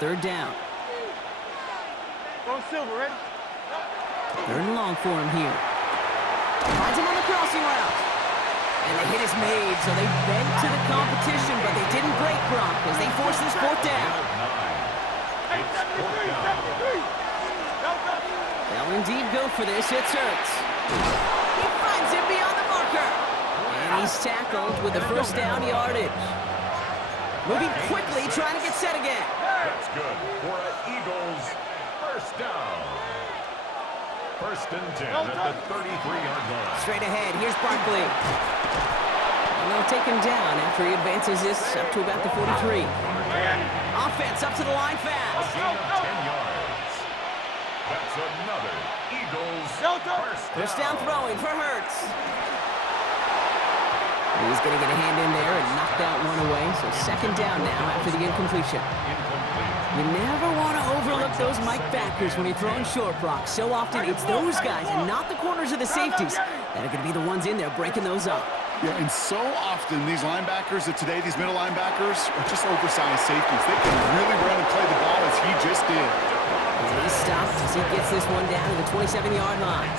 third down. Go Silver, ready? Third and long for him here. Finds him on the crossing route. And the hit is made, so they bent to the competition, but they didn't break Brock as they force this fourth down. Hey, 73. They'll indeed go for this. It's Hurts. He finds him beyond the marker. And he's tackled with the first down yardage. Moving quickly, trying to get set again. That's good for an Eagles first down. First and 10 at the 33-yard line. Straight ahead, here's Barkley. And they'll take him down after he advances this up to about the 43. Offense up to the line fast. A gain of 10 yards. That's another Eagles first down. First down throwing for Hurts. He's going to get a hand in there and knock that one away. So second down now after the incompletion. You never want to overlook those Mike backers when you're throwing short, Brock. So often it's those guys and not the corners or the safeties that are going to be the ones in there breaking those up. Yeah, and so often these linebackers of today, these middle linebackers, are just oversized safeties. They can really run and play the ball as he just did. And he's stopped as he gets this one down to the 27-yard line.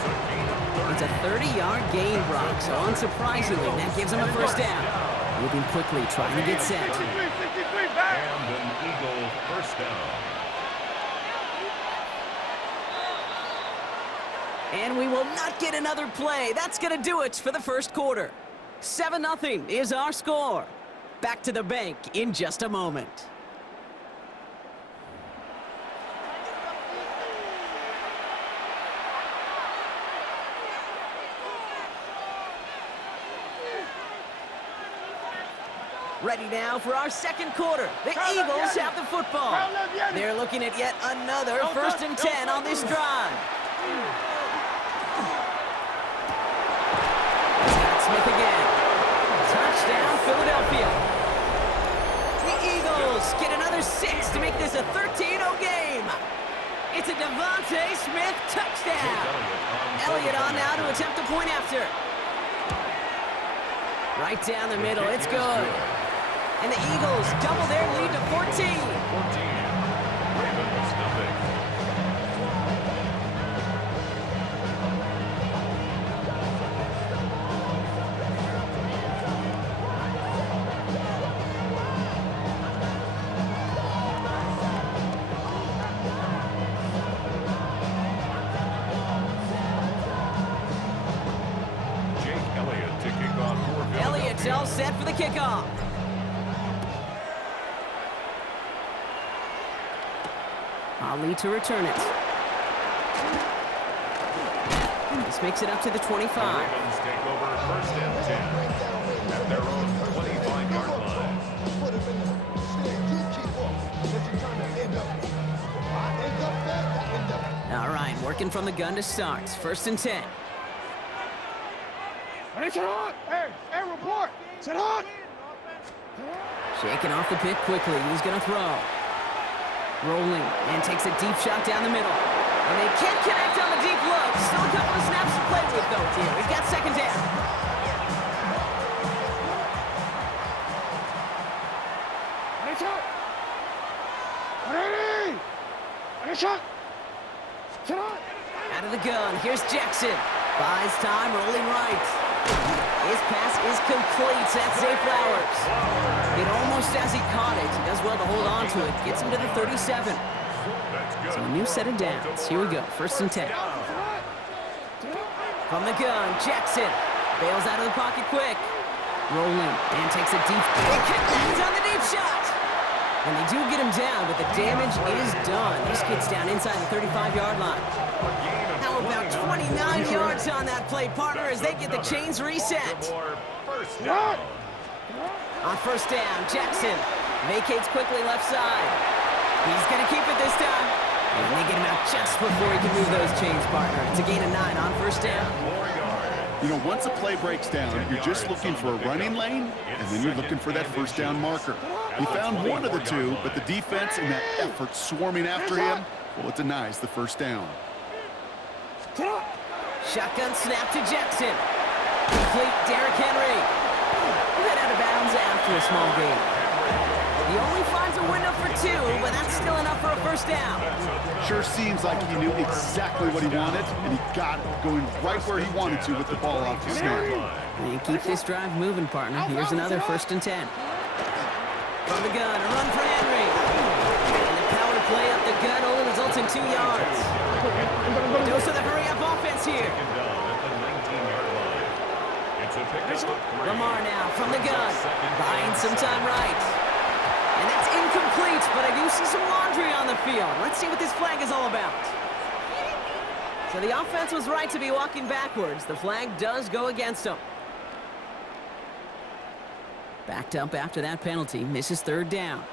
It's a 30-yard gain, Brock, so unsurprisingly, that gives him a first down. Moving quickly, trying to get set. And an Eagle first down. And we will not get another play. That's going to do it for the first quarter. 7-0 is our score. Back to the bank in just a moment. Ready now for our second quarter. The Eagles have the football. They're looking at yet another first and 10 on this drive. Scott Smith again. Touchdown, Philadelphia. The Eagles get another 6 to make this a 13-0 game. It's a Devontae Smith touchdown. Elliott on now to attempt a point after. Right down the middle, it's good. And the Eagles double their lead to 14. Ravens nothing. Jake Elliott to kick off for Philadelphia. Elliott's all set for the kickoff. Ali to return it. This makes it up to the 25. Ravens take over first and 10 at their own 25-yard line. All right, working from the gun to start. First and 10. Hey, report. Sit on. Shaking off the pit quickly. He's going to throw. Rolling and takes a deep shot down the middle. And they can't connect on the deep look. Still a couple of snaps to play with, though, here. We've got second down. Out of the gun. Here's Jackson. Buys time, rolling right. His pass is complete. That's Zay Flowers. It almost as he caught it. He does well to hold on to it. Gets him to the 37. So a new set of downs. Here we go. First and 10. From the gun, Jackson bails out of the pocket quick. Rolling and takes a deep. They connect on the deep shot. And they do get him down, but the damage is done. This gets down inside the 35-yard line. How about 29 yards on that play, partner, as they get the chains reset? On first down, Jackson vacates quickly left side. He's going to keep it this time. And they get him out just before he can move those chains, partner. It's a gain of 9 on first down. You know, once a play breaks down, you're just looking for a running lane, and then you're looking for that first down marker. He found one of the two, but the defense and that effort swarming after him, well, it denies the first down. Shotgun snap to Jackson. Complete Derrick Henry. Head out of bounds after a small gain. He only finds a window for 2, but that's still enough first down. Sure seems like he knew exactly what he wanted, and he got it, going right where he wanted to with the ball off the snap. And keep this drive moving, partner. Here's another 1st and 10. From the gun, a run for Henry. And the power play up the gut only results in 2 yards. Goes to the hurry-up offense here. Lamar now from the gun, buying some time right. And that's incomplete, but I do see some laundry on the field. Let's see what this flag is all about. So the offense was right to be walking backwards. The flag does go against them. Backed up after that penalty. Misses 3rd down.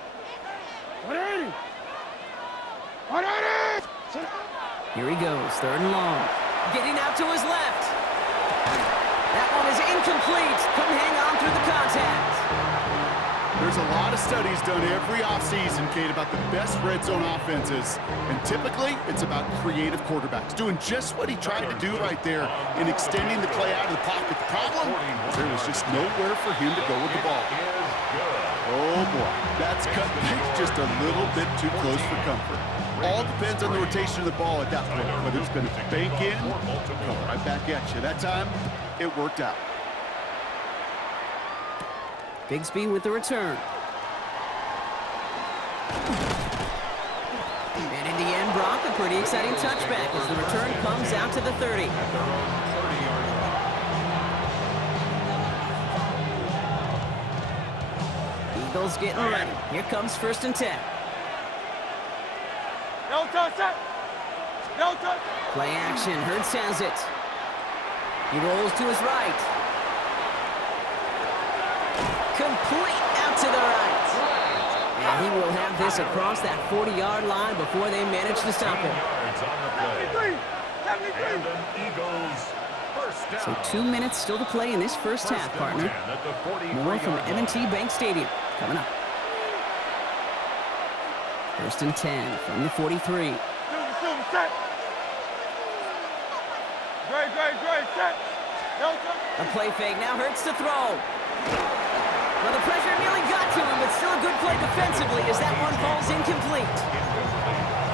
Here he goes, 3rd and long. Getting out to his left. That one is incomplete. Couldn't hang on through the contact. There's a lot of studies done every offseason, Kate, about the best red zone offenses. And typically, it's about creative quarterbacks doing just what he tried to do right there in extending the play out of the pocket. The problem, there was just nowhere for him to go with the ball. Oh, boy. That's cut just a little bit too close for comfort. All depends on the rotation of the ball at that point. Whether it's been a bank in, come right back at you. That time, it worked out. Bigsby with the return. And in the end, Brock, a pretty exciting touchback as the return comes out to the 30. Eagles getting ready. Here comes 1st and 10. No touch it. No touch. Play action. Hurts has it. He rolls to his right. Complete out to the right. And he will have this across that 40-yard line before they manage to stop him. 73. So 2 minutes still to play in this first half, partner. More from M&T Bank Stadium coming up. 1st and 10 from the 43. Set. Great, set. No touch. A play fake, now Hurts to throw. Well, the pressure nearly got to him, but still a good play defensively as that one falls incomplete.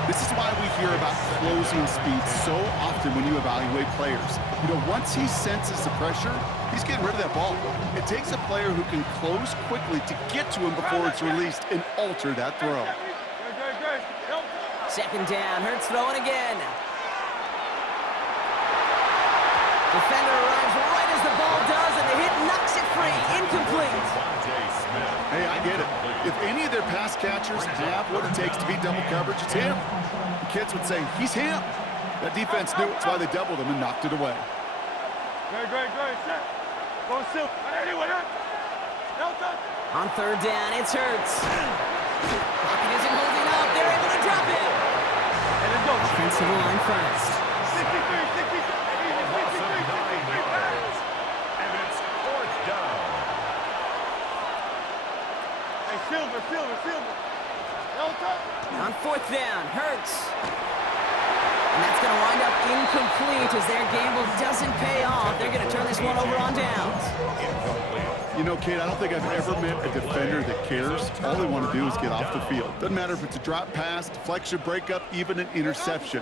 This is why we hear about closing speed so often when you evaluate players. You know, once he senses the pressure, he's getting rid of that ball. It takes a player who can close quickly to get to him before it's released and alter that throw. 2nd down, Hurts throwing again. Defender arrives right as the ball does, and the hit knocks it free. Incomplete. Hey, I get it. If any of their pass catchers have what it takes to beat double coverage, it's him. The kids would say, he's him. That defense knew it. That's why they doubled him and knocked it away. Great, set. Go still. No touch. On 3rd down, it's Hurts. Pocket isn't holding up. They're able to drop him. Offensive line fast. 63. And it's 4th down. Hey, Silver. No touch. On 4th down, Hurts. And that's going to wind up incomplete as their gamble doesn't pay off. They're going to turn this one over on downs. You know, Kate, I don't think I've ever met a defender that cares. All they want to do is get off the field. Doesn't matter if it's a drop pass, deflection, breakup, even an interception.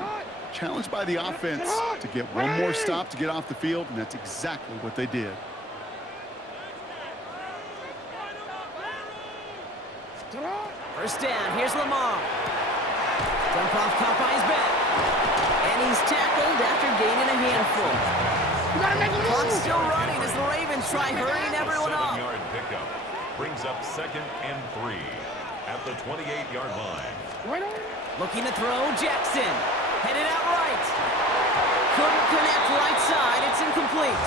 Challenged by the offense to get one more stop to get off the field, and that's exactly what they did. First down, here's Lamar. Dump off caught by his back. And he's tackled after gaining a handful. Clock's still running as the Ravens try hurrying everyone up. 7-yard pickup brings up 2nd and 3 at the 28-yard line. Looking to throw, Jackson. Headed out right. Couldn't connect right side. It's incomplete.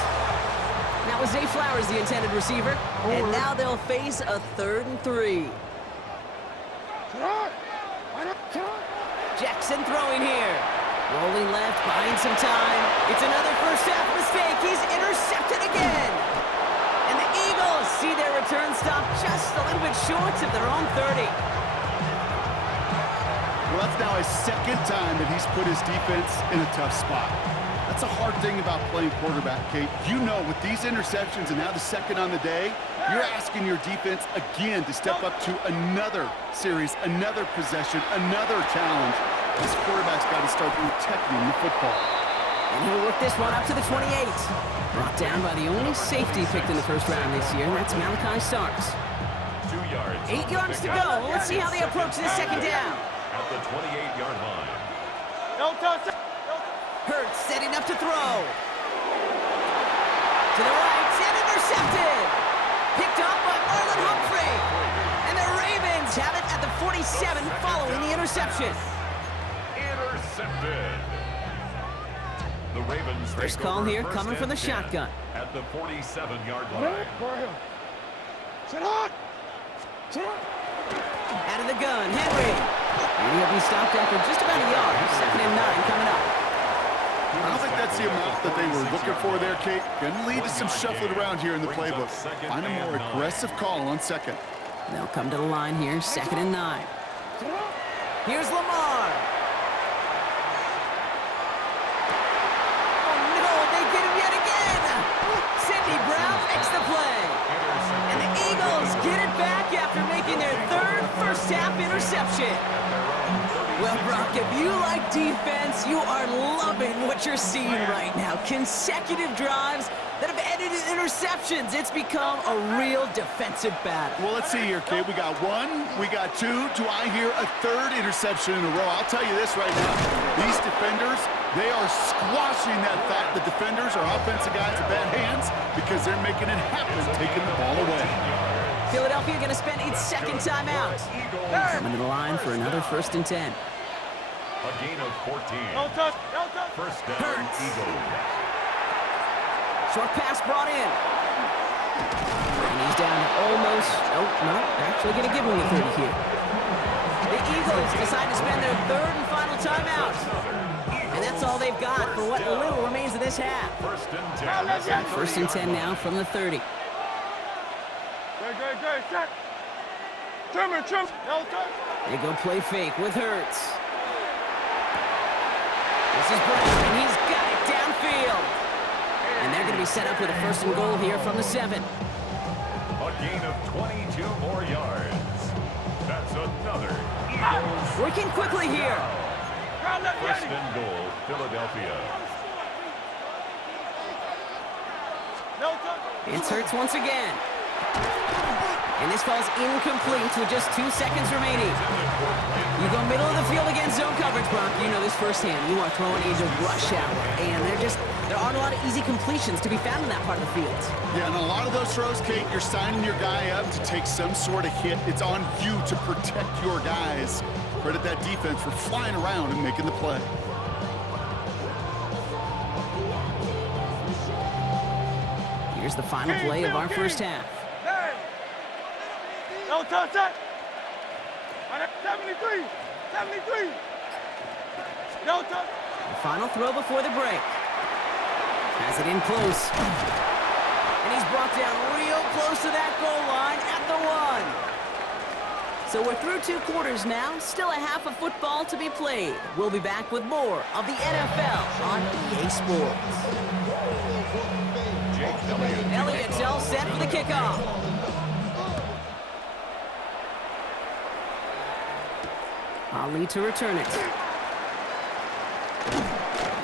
That was Zay Flowers, the intended receiver. And now they'll face a 3rd and 3. Jackson throwing here. Rolling left, buying some time. It's another first half mistake. He's intercepted again. And the Eagles see their return stop just a little bit short of their own 30. Well, that's now his 2nd time that he's put his defense in a tough spot. That's a hard thing about playing quarterback, Kate. You know, with these interceptions and now the second on the day, you're asking your defense again to step up to another series, another possession, another challenge. This quarterback's got to start protecting the football. And he'll work this one up to the 28. Brought down by the only safety picked in the first round this year, and that's Malachi Starks. 2 yards. 8 yards to go. Let's see how they approach this second down. At the 28-yard line. No touch. Hurts setting up to throw. To the right, and intercepted. Picked up by Marlon Humphrey. And the Ravens have it at the 47 following the interception. Intercepted. The Ravens First call here coming from the shotgun. At the 47-yard line. Sit on. Out of the gun, Henry. And he'll be stopped after just about a yard. 2nd and 9 coming up. I don't think that's the amount that they were looking for there, Kate. Going to lead to some shuffling around here in the playbook. Find a more aggressive call on second. They'll come to the line here, 2nd and 9. Here's Lamar. Oh, no, they get him yet again. Sidney Brown makes the play. And the Eagles get it back after making their third first-half interception. Well, Brock, if you like defense, you are loving what you're seeing right now. Consecutive drives that have ended in interceptions. It's become a real defensive battle. Well, let's see here, Kate. We got 1, we got 2. Do I hear a 3rd interception in a row? I'll tell you this right now. These defenders, they are squashing that fact. The defenders are offensive guys with bad hands because they're making it happen, taking the ball away. Philadelphia going to spend its second timeout. Coming to the line for another 1st and 10. A gain of 14. No touch. No touch. First down, Hurts. Eagles. Short pass brought in. And he's down to almost... Oh, no, they're actually going to give him the 30 here. The Eagles decide to spend their 3rd and final timeout. And that's all they've got for what little remains of this half. First and 10. 1st and 10 now from the 30. Great. Set. Trim. No touch. They go play fake with Hurts. This is Brown, and he's got it downfield. And they're going to be set up with a 1st and goal here from the 7. A gain of 22 more yards. That's another Eagles. Working quickly here. First and goal, Philadelphia. No touch. It's Hurts once again. And this falls incomplete with just 2 seconds remaining. You go middle of the field against zone coverage, Brock. You know this firsthand. You are throwing into rush hour. And there aren't a lot of easy completions to be found in that part of the field. Yeah, and a lot of those throws, Kate, you're signing your guy up to take some sort of hit. It's on you to protect your guys. Credit that defense for flying around and making the play. Here's the final play of our first half. No touch. Set. 73. No touch. The final throw before the break. Has it in close. And he's brought down real close to that goal line at the 1. So we're through 2 quarters now. Still a half of football to be played. We'll be back with more of the NFL on EA Sports. Elliott's all set for the kickoff. Ali to return it.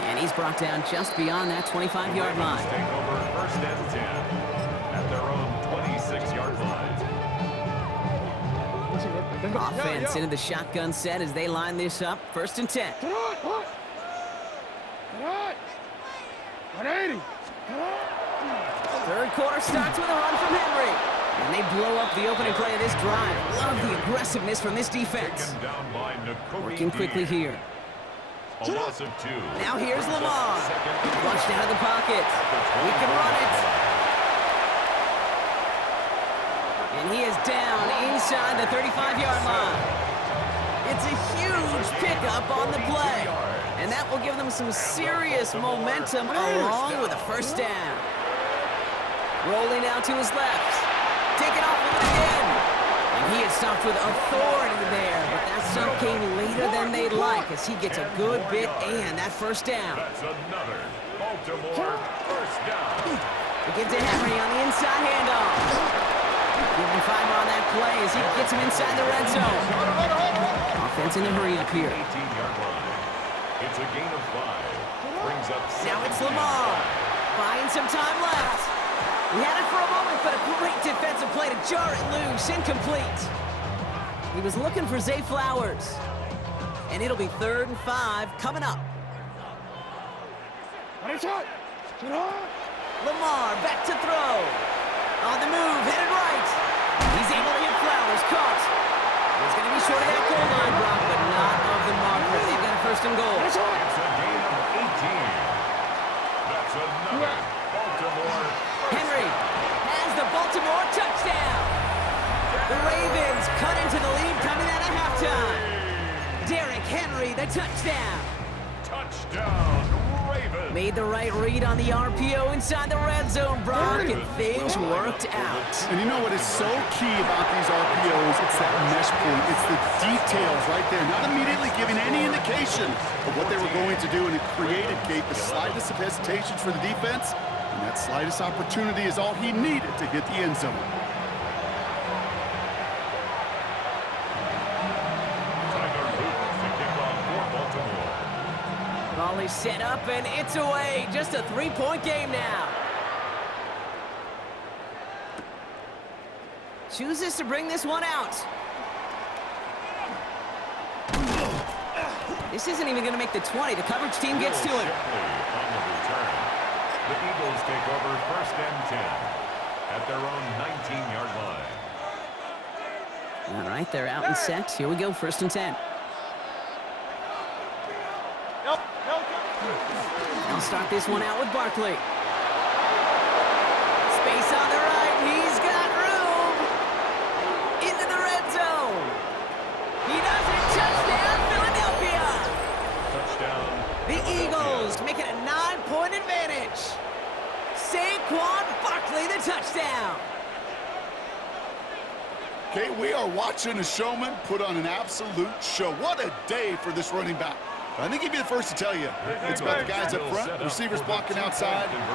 And he's brought down just beyond that 25-yard line. Take over 1st and 10 at their own 26-yard line. Offense into the shotgun set as they line this up. 1st and 10. 180. 3rd quarter starts with a run from Henry. And they blow up the opening play of this drive. Love the aggressiveness from this defense. Taken down by Nakobe Working quickly Dean. here. A loss of 2. Now here's Lamar. Flushed out of the pocket. We can run it. And he is down inside the 35-yard line. It's a huge pickup on the play. And that will give them some serious momentum along with a 1st down. Rolling out to his left. Taken off with it again. And he is stopped with authority there. But that stop came later than they'd like as he gets a good bit and that 1st down. That's another Baltimore, first down. We give to Henry on the inside handoff. Give him 5 on that play as he gets him inside the red zone. Offense in the hurry up here. 18-yard line. It's a gain of 5. Brings up Now it's Lamar. Buying some time left. He had it for a moment, but a great defensive play to jar it loose. Incomplete. He was looking for Zay Flowers. And it'll be 3rd and 5 coming up. Lamar back to throw. On the move, headed right. He's able to hit Flowers. Caught. He's going to be short of that goal line, Brock, but not of the marker. They've got a 1st and goal. It's a gain of 18. That's another Baltimore. Henry has the Baltimore touchdown. The Ravens cut into the lead coming out of halftime. Derrick Henry, the touchdown. Touchdown, Ravens. Made the right read on the RPO inside the red zone, Brock, and things worked out. And you know what is so key about these RPOs? It's that mesh point. It's the details right there. Not immediately giving any indication of what they were going to do, and it created, Kate, the slightest of hesitations for the defense. And that slightest opportunity is all he needed to hit the end zone. Ball is set up, and it's away. Just a 3-point game now. Chooses to bring this one out. This isn't even going to make the 20. The coverage team gets to him. On the return. The Eagles take over 1st and 10 at their own 19-yard line. All right, they're out and set. Here we go, 1st and 10. They'll start this one out with Barkley. Space on the right. He's got room. Into the red zone. He does it. Touchdown, Philadelphia. Touchdown. The Eagles make it a 9-point advantage. Saquon Barkley, the touchdown. Okay, we are watching a showman put on an absolute show. What a day for this running back. I think he'd be the first to tell you. It's about the guys up front, receivers blocking outside, and the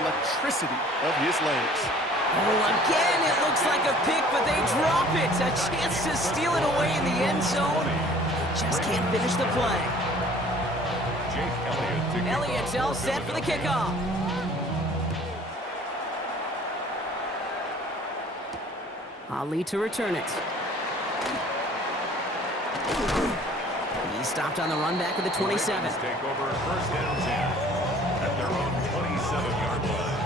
electricity of his legs. Oh, again, it looks like a pick, but they drop it. A chance to steal it away in the end zone. Just can't finish the play. Elliott's all set for the kickoff. Ali to return it. He stopped on the run back of the 27. Ravens take over 1st and 10 at their own 27-yard line.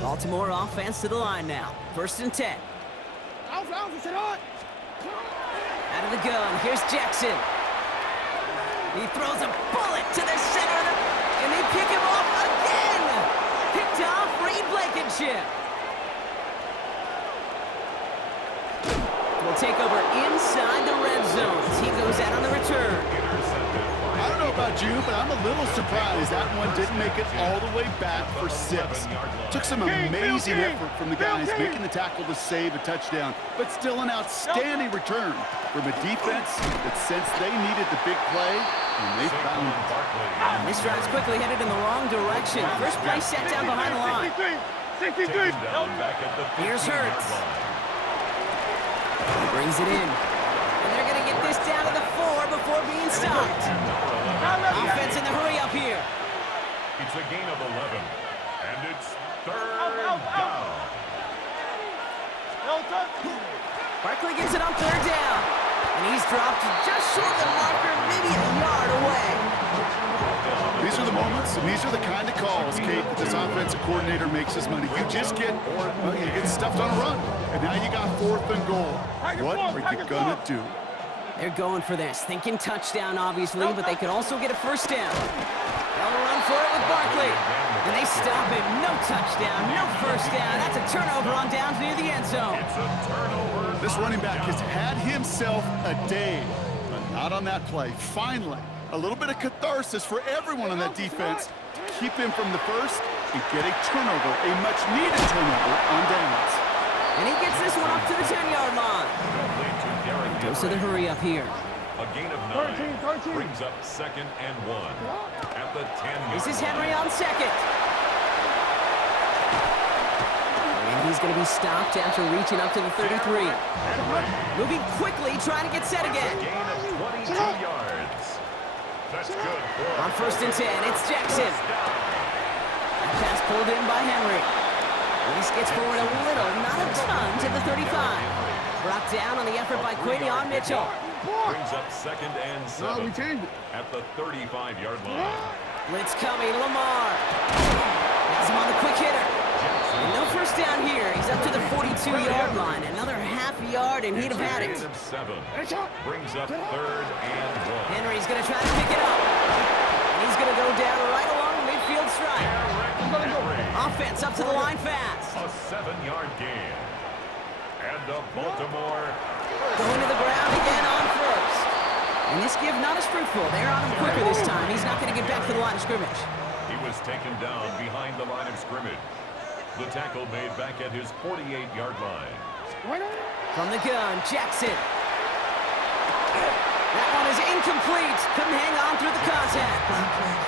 Baltimore offense to the line now. 1st and 10. Out of the gun. Here's Jackson. He throws a bullet to the center, and they pick him off again. Picked off Reed Blankenship. Will take over inside the red zone as he goes out on the return. I don't know about you, but I'm a little surprised that one didn't make it all the way back for 6. Took some amazing effort from the guys making the tackle to save a touchdown, but still an outstanding return from a defense that sensed they needed the big play, and they found it. This drive's quickly headed in the wrong direction. First play set down behind the line. 63. Here's Hurts. He brings it in. And they're going to get this down to the 4 before being stopped. Offense in the hurry up here. It's a gain of 11, and it's 3rd down. Barkley gets it on 3rd down. And he's dropped just short of the marker, maybe a yard away. These are the moments, and these are the kind of calls, Kate, that this offensive coordinator makes his money. You just get, well, you get stuffed on a run, and now you got 4th and goal. What are you gonna do? They're going for this, thinking touchdown, obviously, but they could also get a 1st down. They'll run for it with Barkley. And they stop it. No touchdown, no 1st down. That's a turnover on downs near the end zone. It's a turnover. This running back has had himself a day, but not on that play. Finally, a little bit of catharsis for everyone on that defense to keep him from the 1st and get a turnover, a much-needed turnover on downs. And he gets this one up to the 10-yard line. Goes to the hurry up here. A gain of 9 brings up 2nd and 1 at the 10-yard This is Henry on second. And he's going to be stopped after reaching up to the 33. Moving quickly, trying to get set again. Gain of 22 yards. That's good. On 1st and 10, it's Jackson. That pass pulled in by Henry. This gets forward a little, not a ton, to the 35. Brought down on the effort by Quavion Mitchell. Brings up 2nd and 7 at the 35-yard line. Blitz coming, Lamar. Has him on the quick hitter. And no first down here. He's up to the 42-yard line. Another half yard, and he'd have had it. Gain of 7 brings up 3rd and 1. Henry's going to try to pick it up. And he's going to go down right along the midfield stripe. Offense up to the line fast. A 7-yard gain. And the Baltimore Going to the ground again on 1st. And this give not as fruitful. They're on him quicker this time. He's not going to get back to the line of scrimmage. He was taken down behind the line of scrimmage. The tackle made back at his 48-yard line. From the gun, Jackson. That one is incomplete. Couldn't hang on through the contact.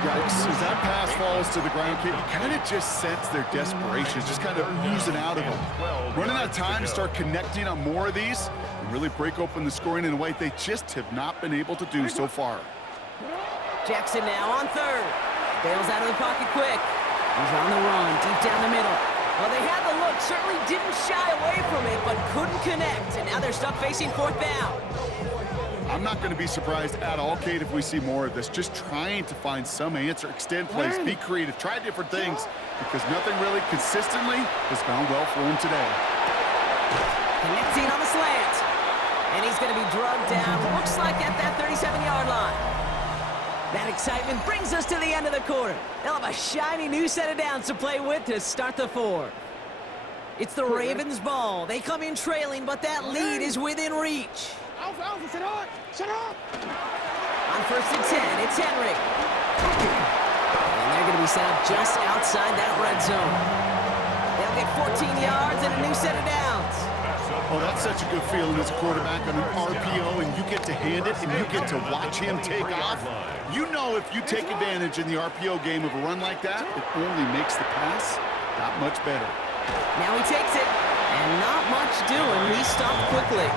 Yikes, as that pass falls to the ground, Kate, you kind of just sense their desperation. It's just kind of oozing out of them. Running out of time to start connecting on more of these and really break open the scoring in a way they just have not been able to do so far. Jackson now on 3rd. Bails out of the pocket quick. He's on the run, deep down the middle. Well, they had the look, certainly didn't shy away from it, but couldn't connect. And now they're stuck facing 4th down. I'm not going to be surprised at all, Kate, if we see more of this. Just trying to find some answer, extend plays, be creative, try different things, because nothing really consistently has gone well for him today. Connecting on the slant. And he's going to be drugged down, looks like at that 37-yard line. That excitement brings us to the end of the quarter. They'll have a shiny new set of downs to play with to start the 4th. It's the Ravens' ball. They come in trailing, but that lead is within reach. Shut up! On 1st and 10, it's Henry. And they're going to be set up just outside that red zone. They'll get 14 yards and a new set of downs. Oh, that's such a good feeling as a quarterback on an RPO, and you get to hand it, and you get to watch him take off. You know if you take advantage in the RPO game of a run like that, it only makes the pass that much better. Now he takes it, and not much doing. He stopped quickly.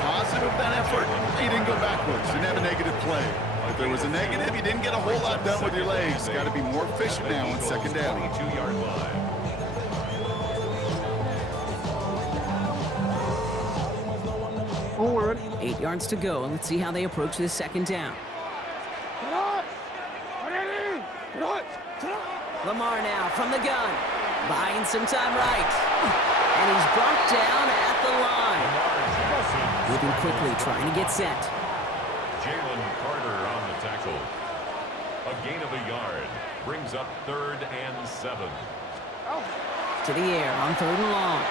Positive that effort, he didn't go backwards, didn't have a negative play. If there was a negative, you didn't get a whole lot done with your legs. Got to be more efficient now on 2nd down. 22-yard line. Oh, we're ready. 8 yards to go, and let's see how they approach this 2nd down. Lamar now from the gun, buying some time right. And he's brought down at the line. Moving quickly, trying to get set. Jalen Carter on the tackle. A gain of a yard brings up 3rd and 7. To the air on 3rd and long.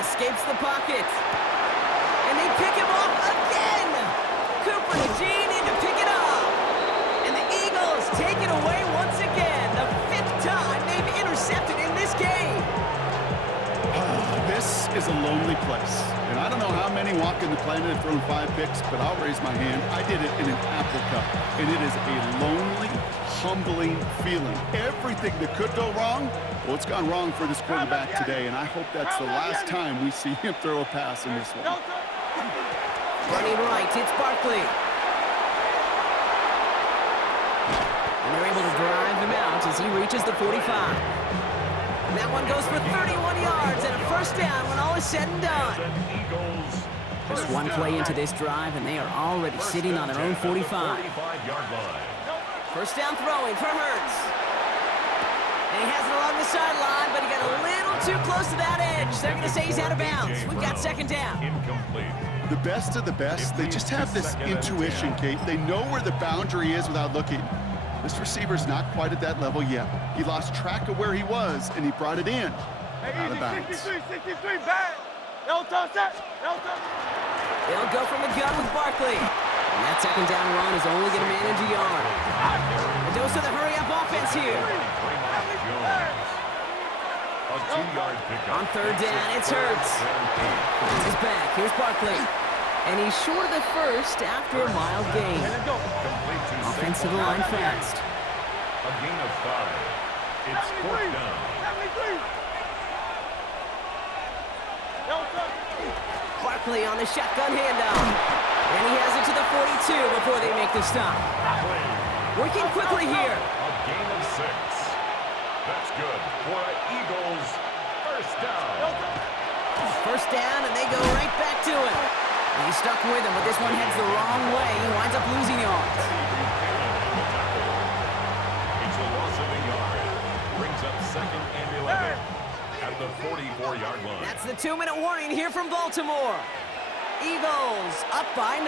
Escapes the pocket. And they pick him off again. Cooper and Gene in to pick it up. And the Eagles take it away once again. The 5th time they've intercepted in this game. This is a lonely place. And I don't know how many walking the planet have thrown 5 picks, but I'll raise my hand. I did it in an Apple Cup. And it is a lonely, humbling feeling. Everything that could go wrong, well, it's gone wrong for this quarterback today. And I hope that's the last time we see him throw a pass in this one. Running right, it's Barkley. And they're able to drive him out as he reaches the 45. And that one goes for 31 yards and a 1st down when all is said and done. Just one play into this drive, and they are already sitting on their own 45. 1st down throwing for Hurts. And he has it along the sideline, but he got a little too close to that edge. They're going to say he's out of bounds. We've got 2nd down. Incomplete. The best of the best, they just have this intuition, Kate. They know where the boundary is without looking. This receiver's not quite at that level yet. He lost track of where he was, and he brought it in. Out of bounds. 63, back. They'll They'll go from the gun with Barkley. And that 2nd down run is only going to manage a yard. A dose of the hurry-up offense here. A 2-yard pickup. On 3rd down, it's Hurts. Finds his back. Here's Barkley. And he's short of the first after a mild gain. Complete to Offense to the line fast. A gain of 5. It's 4th down. Barkley on the shotgun handoff. And he has it to the 42 before they make the stop. Working quickly here. A gain of 6. That's good for an Eagles first down. First down, and they go right back to him. He's stuck with him, but this one heads the wrong way. He winds up losing yards. It's a loss of a yard. Brings up 2nd and 11 at the 44-yard line. That's the 2-minute warning here from Baltimore. Eagles up by 9.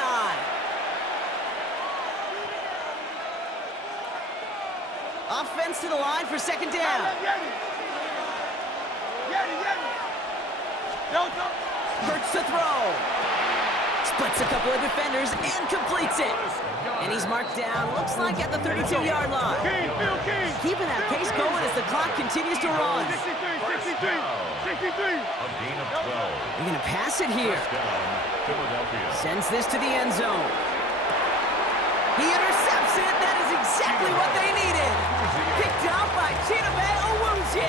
Offense to the line for 2nd down. Hurts to throw. Splits a couple of defenders and completes it. And he's marked down, looks like at the 32-yard line. Keeping that pace going as the clock continues to run. First down. A gain of 12. They're going to pass it here. First down, Philadelphia. Sends this to the end zone. He intercepts it. That is exactly what they needed. Picked up by Chidobe Awuzie.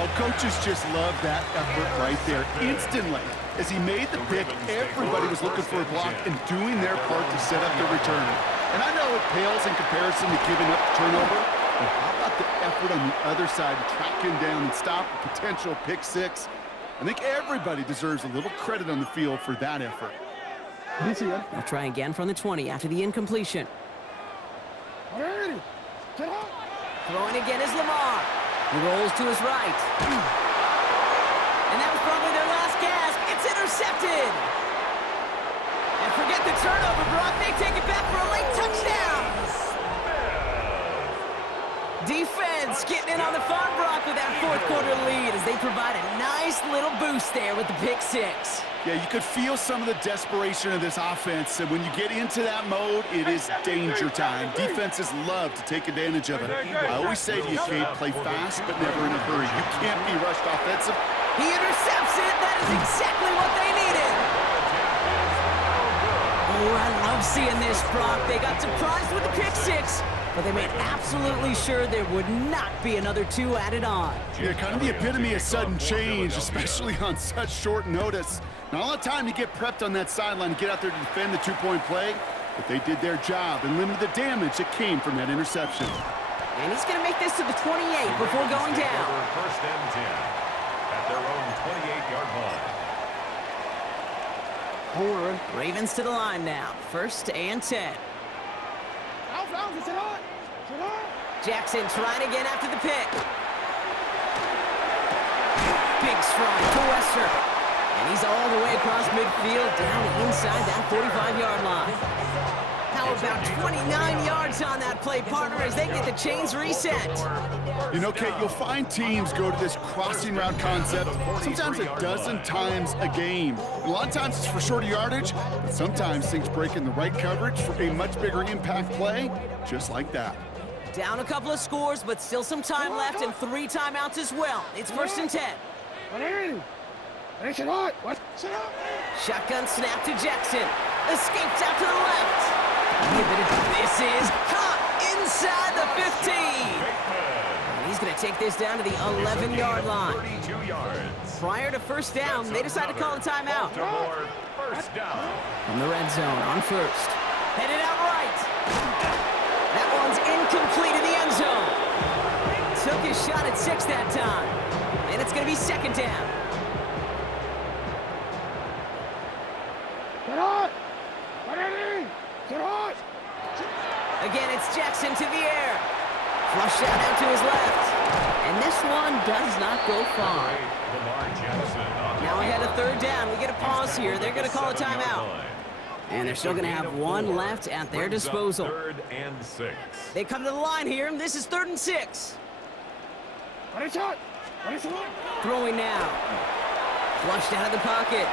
Oh, coaches just love that effort right there. Instantly, as he made the pick, everybody was looking for a block and doing their part to set up the return. And I know it pales in comparison to giving up the turnover, but how about the effort on the other side to track him down and stop a potential pick 6? I think everybody deserves a little credit on the field for that effort. They'll try again from the 20 after the incompletion. Throwing again is Lamar. He rolls to his right. And that was probably their last gasp. It's intercepted. And forget the turnover, Brock. They take it back for a late touchdown. Defense getting in on the fun, Brock, with that 4th quarter lead as they provide a nice little boost there with the pick 6. Yeah, you could feel some of the desperation of this offense, and when you get into that mode, it is danger time. Defenses love to take advantage of it. I always say to you, Kate, play fast but never in a hurry. You can't be rushed offensive. He intercepts it. That is exactly what they needed. Oh, I love seeing this, Brock. They got surprised with the pick 6, but they made absolutely sure there would not be another 2 added on. Yeah, kind of the epitome of sudden change, especially on such short notice. Not a lot of time to get prepped on that sideline to get out there to defend the 2-point play, but they did their job and limited the damage that came from that interception. And he's going to make this to the 28 before going down. First and 10 at their own 28-yard line. Ravens to the line now. 1st and 10. Jackson trying again after the pick. Big stride to Wester. And he's all the way across midfield down inside that 45-yard line. How about 29 yards on that play, partner, as they get the chains reset? You know, Kate, you'll find teams go to this crossing route concept sometimes a dozen times a game. A lot of times it's for shorter yardage, but sometimes things break in the right coverage for a much bigger impact play, just like that. Down a couple of scores, but still some time left and 3 timeouts as well. It's 1st and 10. Shotgun snap to Jackson. Escapes out to the left. This is caught inside the 15. And he's going to take this down to the 11-yard line. 32 yards. Prior to first down, they decided to call a timeout. First down. From the red zone on 1st. Headed out right. That one's incomplete in the end zone. Took his shot at 6 that time. And it's going to be 2nd down. Again, it's Jackson to the air. Flush out out to his left. And this one does not go far. Now ahead of 3rd down. We get a pause here. They're going to call a timeout. And they're still going to have 1 left at their disposal. 3rd and 6. They come to the line here. This is 3rd and 6. Throwing now. Flushed out of the pocket.